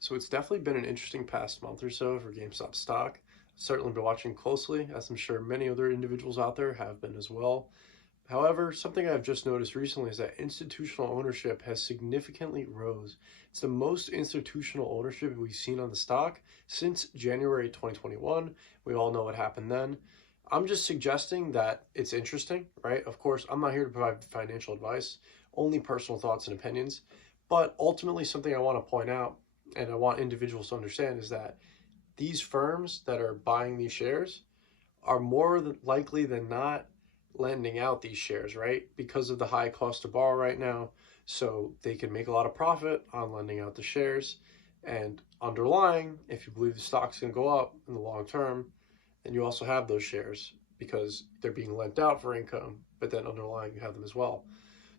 So it's definitely been an interesting past month or so for GameStop stock. Certainly been watching closely, as I'm sure many other individuals out there have been as well. However, something I've just noticed recently is that institutional ownership has significantly rose. It's the most institutional ownership we've seen on the stock since January 2021. We all know what happened then. I'm just suggesting that it's interesting, right? Of course, I'm not here to provide financial advice, only personal thoughts and opinions. But ultimately, something I want to point out and I want individuals to understand is that these firms that are buying these shares are more likely than not lending out these shares, right? Because of the high cost to borrow right now. So they can make a lot of profit on lending out the shares. And underlying, if you believe the stock's going to go up in the long term, then you also have those shares because they're being lent out for income, but then underlying you have them as well.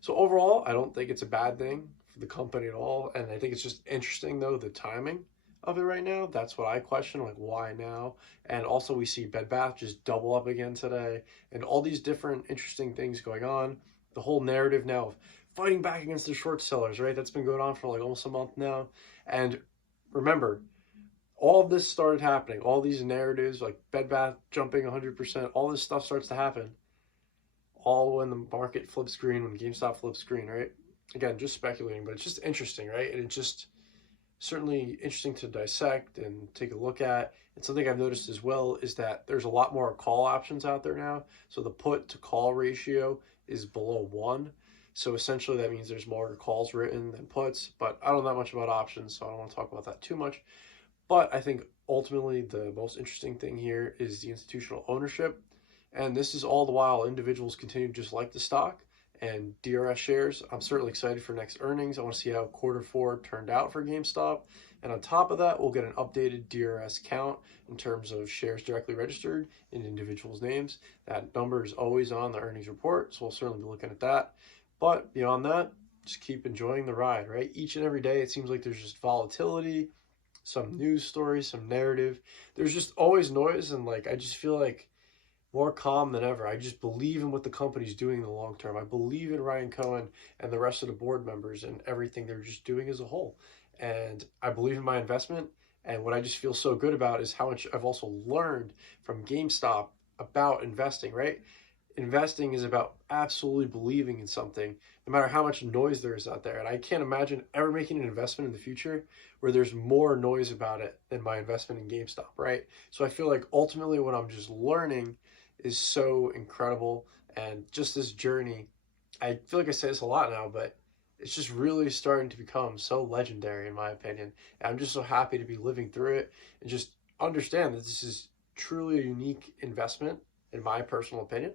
So overall, I don't think it's a bad thing for the company at all. And I think it's just interesting though, the timing of it right now. That's what I question, like why now? And also we see Bed Bath just double up again today and all these different interesting things going on. The whole narrative now of fighting back against the short sellers, right? That's been going on for like almost a month now. And remember, all of this started happening. All these narratives like Bed Bath jumping 100%, all this stuff starts to happen all when the market flips green, when GameStop flips green, right? Again, just speculating, but it's just interesting, right? And it's just certainly interesting to dissect and take a look at. And something I've noticed as well is that there's a lot more call options out there now. So the put to call ratio is below 1. So essentially that means there's more calls written than puts, but I don't know that much about options, so I don't want to talk about that too much. But I think ultimately the most interesting thing here is the institutional ownership. And this is all the while individuals continue to just like the stock and DRS shares. I'm certainly excited for next earnings. I want to see how Q4 turned out for GameStop. And on top of that, we'll get an updated DRS count in terms of shares directly registered in individuals' names. That number is always on the earnings report, so we'll certainly be looking at that. But beyond that, just keep enjoying the ride, right? Each and every day, it seems like there's just volatility, some news stories, some narrative. There's just always noise, and like I just feel like more calm than ever. I just believe in what the company's doing in the long term. I believe in Ryan Cohen and the rest of the board members and everything they're just doing as a whole. And I believe in my investment. And what I just feel so good about is how much I've also learned from GameStop about investing, right? Investing is about absolutely believing in something, no matter how much noise there is out there. And I can't imagine ever making an investment in the future where there's more noise about it than my investment in GameStop, right? So I feel like ultimately what I'm just learning is so incredible. And just this journey, I feel like I say this a lot now, but it's just really starting to become so legendary in my opinion. And I'm just so happy to be living through it and just understand that this is truly a unique investment in my personal opinion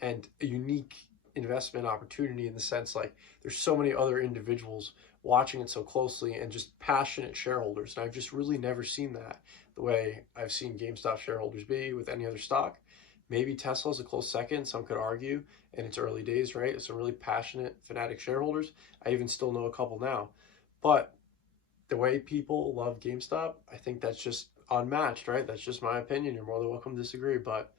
and a unique investment opportunity in the sense like there's so many other individuals watching it so closely and just passionate shareholders. And I've just really never seen that the way I've seen GameStop shareholders be with any other stock. Maybe Tesla's a close second, some could argue, in its early days, right? Some really passionate, fanatic shareholders. I even still know a couple now. But the way people love GameStop, I think that's just unmatched, right? That's just my opinion. You're more than welcome to disagree, but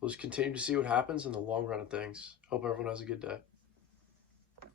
we'll just continue to see what happens in the long run of things. Hope everyone has a good day.